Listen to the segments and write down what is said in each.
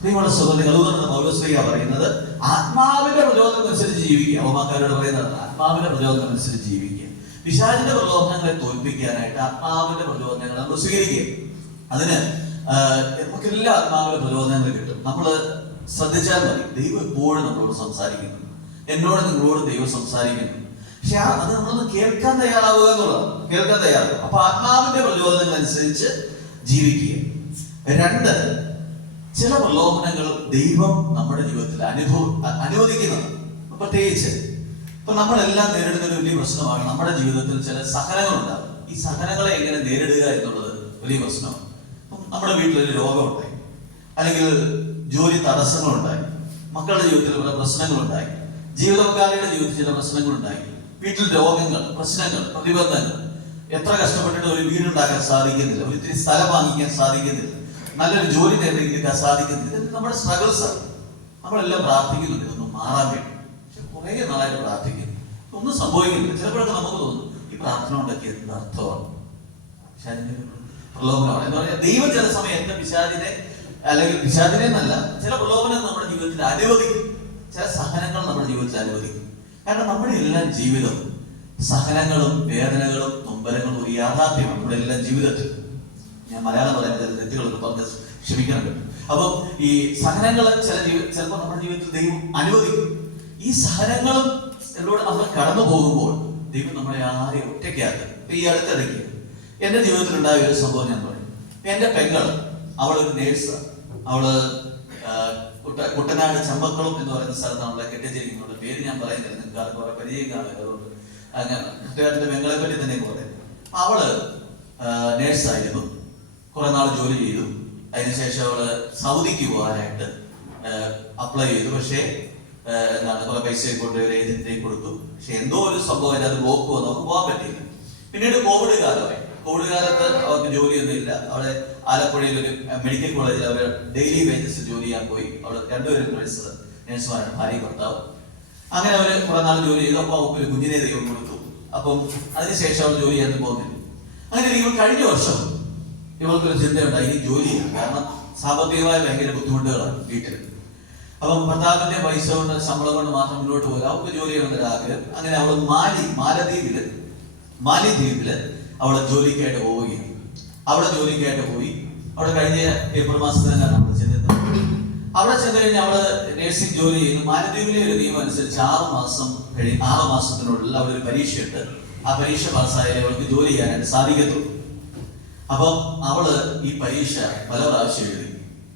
പ്രിയമുള്ള സുഹൃത്തുക്കൾ, അതുകൊണ്ടാണ് പൗലോസ് പറയുന്നത് ആത്മാവിന്റെ പ്രചോദനം അനുസരിച്ച് ജീവിക്കുക. റോമാക്കാരോട് പറയുന്നത് ആത്മാവിന്റെ പ്രചോദനം അനുസരിച്ച് ജീവിക്കുക. പിശാചിന്റെ പ്രചോദനങ്ങളെ തോൽപ്പിക്കാനായിട്ട് ആത്മാവിന്റെ പ്രചോദനങ്ങൾ നമ്മൾ സ്വീകരിക്കുക. അതിന് നമുക്കെല്ലാം ആത്മാവിന്റെ പ്രചോദനങ്ങൾ കിട്ടും. നമ്മൾ ശ്രദ്ധിച്ചാൽ മതി, ദൈവം എപ്പോഴും നമ്മളോട് സംസാരിക്കുന്നു. എന്നോട് നിങ്ങളോട് ദൈവം സംസാരിക്കുന്നു. പക്ഷെ അത് നമ്മളൊന്ന് കേൾക്കാൻ തയ്യാറാവുക എന്നുള്ളതാണ്. കേൾക്കാൻ തയ്യാറാവുക. അപ്പൊ ആത്മാവിന്റെ പ്രചോദനങ്ങൾ അനുസരിച്ച് ജീവിക്കുക. 2, ചില പ്രലോഭനങ്ങൾ ദൈവം നമ്മുടെ ജീവിതത്തിൽ അനുവദിക്കുന്നത്. പ്രത്യേകിച്ച് ഇപ്പൊ നമ്മളെല്ലാം നേരിടുന്ന ഒരു വലിയ പ്രശ്നമാണ് നമ്മുടെ ജീവിതത്തിൽ ചില സഹനങ്ങളുണ്ടാകും. ഈ സഹനങ്ങളെ എങ്ങനെ നേരിടുക എന്നുള്ളത് വലിയ പ്രശ്നമാണ്. ഇപ്പം നമ്മുടെ വീട്ടിലൊരു രോഗമുണ്ടായി, അല്ലെങ്കിൽ ജോലി തടസ്സങ്ങളുണ്ടായി, മക്കളുടെ ജീവിതത്തിൽ പല പ്രശ്നങ്ങളുണ്ടായി, ജീവിതപങ്കാളിയുടെ ജീവിതത്തിൽ ചില പ്രശ്നങ്ങളുണ്ടായി, വീട്ടിൽ രോഗങ്ങൾ, പ്രശ്നങ്ങൾ, പ്രതിബന്ധങ്ങൾ, എത്ര കഷ്ടപ്പെട്ടിട്ട് ഒരു വീടുണ്ടാക്കാൻ സാധിക്കുന്നില്ല, ഒരു ഇത്തിരി സ്ഥലം വാങ്ങിക്കാൻ സാധിക്കുന്നില്ല, നല്ലൊരു ജോലി നേടിയെടുക്കാൻ സാധിക്കുന്നില്ല. ഇതൊക്കെ നമ്മുടെ സ്ട്രഗിൾസ് ആണ്. നമ്മളെല്ലാം പ്രാർത്ഥിക്കുന്നുണ്ട് ഇതൊന്നും മാറാൻ വേണ്ടി. പക്ഷെ കുറെ നാളായിട്ട് പ്രാർത്ഥിക്കുന്നു, ഒന്നും സംഭവിക്കുന്നില്ല. ചിലപ്പോഴൊക്കെ നമുക്ക് തോന്നും ഈ പ്രാർത്ഥന കൊണ്ടൊക്കെ എന്ത് അർത്ഥമാണ്? പിശാചിന്റെ പ്രലോഭനമാണ് എന്ന് പറഞ്ഞാൽ ദൈവം ചില സമയം എന്റെ പിശാചിനെ, അല്ലെങ്കിൽ പിശാചിനെ എന്നല്ല, ചില പ്രലോഭനം നമ്മുടെ ജീവിതത്തിൽ അനുവദിക്കും. ചില സഹനങ്ങൾ നമ്മുടെ ജീവിതത്തിൽ അനുവദിക്കും. കാരണം നമ്മുടെ എല്ലാം ജീവിതം സഹനങ്ങളും വേദനകളും നൊമ്പരങ്ങളും ഒരു യാഥാർത്ഥ്യമാണ് നമ്മുടെ എല്ലാം ജീവിതത്തിൽ. ഞാൻ മലയാളം പറയാൻ ചില തെറ്റുകളൊക്കെ പറഞ്ഞ് ക്ഷമിക്കണം. അപ്പം ഈ സഹനങ്ങൾ ചിലപ്പോൾ നമ്മുടെ ജീവിതത്തിൽ ദൈവം അനുവദിക്കും. ഈ സഹനങ്ങളും എന്നോട് നമ്മൾ കടന്നു പോകുമ്പോൾ ദൈവം നമ്മളെ ആരെയും ഒറ്റയ്ക്കാക്കും. ഈ അടുത്തിടയ്ക്ക് എന്റെ ജീവിതത്തിൽ ഉണ്ടായ ഒരു സംഭവം ഞാൻ പറയും. എന്റെ പെങ്ങള്, അവളൊരു നേഴ്സാണ്. അവള് കുട്ടനാട് ചമ്പക്കുളം എന്ന് പറയുന്ന സ്ഥലത്താണ് അവളെ കെട്ടിച്ചിരിക്കുന്നത്. പേര് ഞാൻ പറയുന്നില്ല, നിങ്ങൾക്ക് കുറെ പരിചയം കാണും. അതുകൊണ്ട് അങ്ങനെ കൃത്യമായിട്ട് പെങ്ങളെ പറ്റി തന്നെ പറയുന്നത്. അവള് നേഴ്സായിരുന്നു, കുറെ നാൾ ജോലി ചെയ്തു. അതിനുശേഷം അവള് സൗദിക്ക് പോകാനായിട്ട് അപ്ലൈ ചെയ്തു. പക്ഷേ എന്താണ്, കുറെ പൈസ കൊണ്ട് ഒരു ഏജന്റിലേക്ക് കൊടുത്തു. പക്ഷെ എന്തോ ഒരു സംഭവം അത് ബ്ലോക്ക് വന്നു, നമുക്ക് പോകാൻ പറ്റിയില്ല. പിന്നീട് കോവിഡ് കാലമായി. കോവിഡ് കാലത്ത് അവർക്ക് ജോലിയൊന്നും ഇല്ല. അവിടെ ആലപ്പുഴയിൽ ഒരു മെഡിക്കൽ കോളേജിൽ അവർ ഡെയിലി വേജസ് ജോലി ചെയ്യാൻ പോയി. അവള് രണ്ടുപേരും നേഴ്സുമാരാണ്, ഭാര്യ ഭർത്താവ്. അങ്ങനെ അവര് കുറെ നാൾ ജോലി ചെയ്തു. അപ്പൊ അവർക്ക് ഒരു കുഞ്ഞിനെ ദൈവം കൊടുത്തു. അപ്പം അതിനുശേഷം അവൾ ജോലി ചെയ്യാൻ പോകുന്നില്ല. അങ്ങനെ ഇവൾ കഴിഞ്ഞ വർഷം ഇവൾക്കൊരു ചിന്തയുണ്ടായി, ഈ ജോലി ചെയ്യാം. കാരണം സാമ്പത്തികമായ ഭയങ്കര ബുദ്ധിമുട്ടുകളാണ് വീട്ടിൽ. അപ്പം ഭർത്താവിന്റെ പൈസ കൊണ്ട്, ശമ്പളം കൊണ്ട് മാത്രം മുന്നോട്ട് പോകാൻ അവൾക്ക് ജോലി ചെയ്യണമെന്നൊരു ആഗ്രഹം. അങ്ങനെ അവൾ മാലിദ്വീപില് അവളെ ജോലിക്കായിട്ട് പോവുകയാണ്. അവിടെ ജോലിക്കായിട്ട് പോയി. അവിടെ കഴിഞ്ഞ ഏപ്രിൽ മാസത്തിൽ തന്നെയാണ് നമ്മൾ ചെന്നത്. അവിടെ ചെന്ന് കഴിഞ്ഞ് അവള് നഴ്സിംഗ് ജോലി ചെയ്യുന്നു. മാലദ്വീപിലെ ഒരു നിയമം അനുസരിച്ച് 6 മാസത്തിനുള്ളിൽ അവളൊരു പരീക്ഷയുണ്ട്. ആ പരീക്ഷ പാസ്സായാലേ അവൾക്ക് ജോലി ചെയ്യാനായിട്ട് സാധിക്കത്തുള്ളൂ. അപ്പം അവള് ഈ പരീക്ഷ പല പ്രാവശ്യം എഴുതി.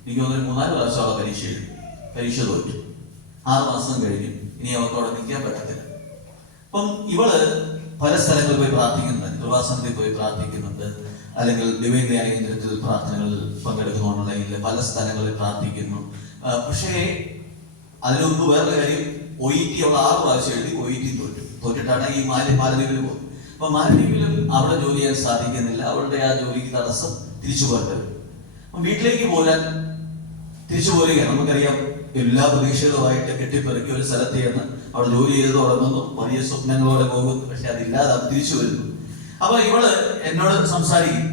എനിക്ക് തോന്നുന്നു 3-4 പ്രാവശ്യം അവളെ പരീക്ഷ എഴുതി. പരീക്ഷ തോറ്റു. 6 മാസം കഴിഞ്ഞു. ഇനി അവൾക്ക് അവിടെ നിൽക്കാൻ പറ്റത്തില്ല. അപ്പം ഇവള് പല സ്ഥലങ്ങളിൽ പോയി പ്രാർത്ഥിക്കുന്നുണ്ട്. കൃപാസനത്തിൽ പോയി പ്രാർത്ഥിക്കുന്നുണ്ട്, അല്ലെങ്കിൽ ഡിവൈൻ ധ്യാനകേന്ദ്രത്തിൽ പ്രാർത്ഥനകളിൽ പങ്കെടുക്കുന്നുണ്ടെങ്കിൽ പല സ്ഥലങ്ങളിൽ പ്രാർത്ഥിക്കുന്നു. പക്ഷേ അതിനൊന്നും വേറൊരു കാര്യം, OET അവൾ 6 പ്രാവശ്യം എഴുതി, OET തോറ്റിട്ടാണ് ഈ മാലദ്വീപിൽ പോകുന്നത്. അപ്പൊ മാലദ്വീപിലും അവിടെ ജോലി ചെയ്യാൻ സാധിക്കുന്നില്ല. അവളുടെ ആ ജോലിക്ക് തടസ്സം തിരിച്ചു പോരേണ്ടി വരും. അപ്പം വീട്ടിലേക്ക് തിരിച്ചു പോരുകയാണ്. നമുക്കറിയാം, എല്ലാ പ്രതീക്ഷകളുമായിട്ട് കെട്ടിപ്പെറുക്കി ഒരു സ്ഥലത്ത് ചെന്ന് അവിടെ ജോലി ചെയ്ത് തുടങ്ങുന്നു, വലിയ സ്വപ്നങ്ങളോടെ പോകുന്നു. പക്ഷെ അതില്ലാതെ തിരിച്ചു വരുന്നു. അപ്പൊ ഇവള് എന്നോട് സംസാരിക്കും,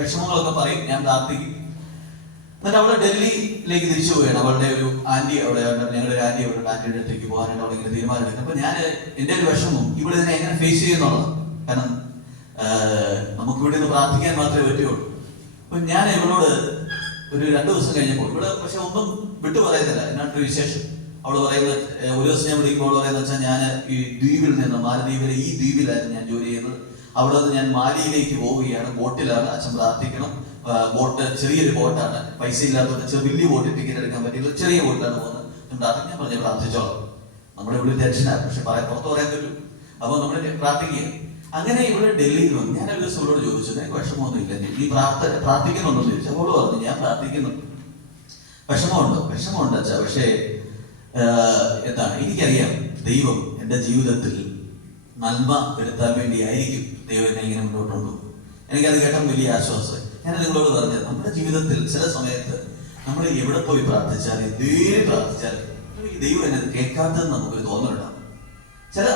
വിഷമങ്ങളൊക്കെ പറയും, ഞാൻ പ്രാർത്ഥിക്കും. എന്നിട്ട് അവള് ഡൽഹിയിലേക്ക് തിരിച്ചു പോവുകയാണ്. അവളുടെ ഒരു ആന്റി അവിടെ, ഞങ്ങളുടെ ഒരു ആന്റി അവിടെ, ആന്റിയുടെ അടുത്തേക്ക് പോകാനായിട്ട് അവൾ ഇങ്ങനെ തീരുമാനമെടുക്കുന്നത്. അപ്പൊ ഞാൻ എന്റെ ഒരു വിഷമം ഇവിടെ ഇതിനെ എങ്ങനെ ഫേസ് ചെയ്യുന്നുള്ളത്. കാരണം നമുക്ക് ഇവിടെ നിന്ന് പ്രാർത്ഥിക്കാൻ മാത്രമേ പറ്റുള്ളൂ. അപ്പൊ ഞാൻ ഇവളോട് ഒരു 2 ദിവസം കഴിഞ്ഞപ്പോൾ, ഇവിടെ പക്ഷെ ഒന്നും വിട്ടു പറയുന്നില്ല. എന്നാട്ടൊരു വിശേഷം അവള് പറയുന്നത്, ഒരു ദിവസം ഞാൻ വിളിക്കുമ്പോൾ അവള് പറയുന്നത് വെച്ചാൽ, ഞാൻ ഈ ദ്വീപിൽ നിന്ന്, മാലദ്വീപിലെ ഈ ദ്വീപിലായിരുന്നു ഞാൻ ജോലി ചെയ്യുന്നത്. അവിടെ നിന്ന് ഞാൻ മാലിയിലേക്ക് പോവുകയാണ്. ബോട്ടിലാണ്, അച്ഛൻ പ്രാർത്ഥിക്കണം. ബോട്ട് ചെറിയൊരു ബോട്ടാണ്, പൈസ ഇല്ലാത്തതുകൊണ്ട് വലിയ ബോട്ടിൽ ടിക്കറ്റ് എടുക്കാൻ പറ്റില്ല, ചെറിയ ബോട്ടിലാണ് പോകുന്നത്. ഞാൻ പറഞ്ഞു പ്രാർത്ഥിച്ചോളാം. നമ്മുടെ ഇവിടെ ടെൻഷനാണ്, പക്ഷെ പുറത്ത് പറയാൻ പറ്റും. അപ്പൊ നമ്മൾ പ്രാർത്ഥിക്കുക. അങ്ങനെ ഇവിടെ ഡൽഹിയിൽ വന്നു. ഞാൻ ഒരു ദിവസം ഇവളോട് ചോദിച്ചു, എനിക്ക് വിഷമമൊന്നുമില്ല, ഈ പ്രാർത്ഥിക്കുന്നുണ്ടോ ചോദിച്ചു. അപ്പോൾ പറഞ്ഞു, ഞാൻ പ്രാർത്ഥിക്കുന്നു. വിഷമമുണ്ട് അച്ഛാ, പക്ഷേ എന്താണ്, എനിക്കറിയാം ദൈവം എൻ്റെ ജീവിതത്തിൽ നന്മ വരുത്താൻ വേണ്ടിയായിരിക്കും ദൈവം എന്നെ ഇങ്ങനെ മുന്നോട്ട് കൊണ്ടുപോകും. എനിക്കത് കേട്ടാൽ വലിയ ആശ്വാസം. ഞാൻ നിങ്ങളോട് പറഞ്ഞത്, നമ്മുടെ ജീവിതത്തിൽ ചില സമയത്ത് നമ്മൾ എവിടെ പോയി പ്രാർത്ഥിച്ചാലും, എന്തേലും പ്രാർത്ഥിച്ചാലും ദൈവം എന്നെ കേൾക്കാത്തതെന്ന് നമുക്കൊരു തോന്നലുണ്ടാവും.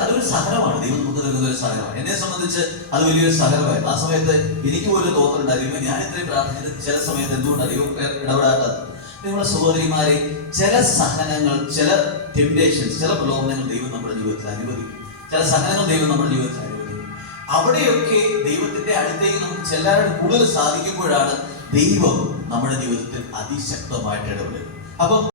അതൊരു സഹനമാണ്, ദൈവം നമുക്ക് നൽകുന്ന ഒരു സഹനമാണ്. എന്നെ സംബന്ധിച്ച് അത് വലിയൊരു സഹനമായിരുന്നു. ആ സമയത്ത് എനിക്ക് പോലും തോന്നലുണ്ടായിരുന്നു, ഞാൻ ഇത്രയും പ്രാർത്ഥിച്ചത് ചില സമയത്ത് എന്തുകൊണ്ടാണ് ദൈവം ഇടപെടാത്തത്. നിങ്ങളുടെ സഹോദരിമാരെ, ചില സഹനങ്ങൾ, ചില ടെംപ്റ്റേഷൻസ്, ചില പ്രലോഭനങ്ങൾ ദൈവം നമ്മുടെ ജീവിതത്തിൽ അനുവദിക്കും. ചില സഹനങ്ങൾ ദൈവം നമ്മുടെ ജീവിതത്തിൽ അനുവദിക്കും. അവിടെയൊക്കെ ദൈവത്തിന്റെ അടുത്തേക്ക് നമുക്ക് ചെല്ലാനായിട്ട് കൂടുതൽ സാധിക്കുമ്പോഴാണ് ദൈവം നമ്മുടെ ജീവിതത്തിൽ അതിശക്തമായിട്ട് ഇടപെടുന്നത്. അപ്പം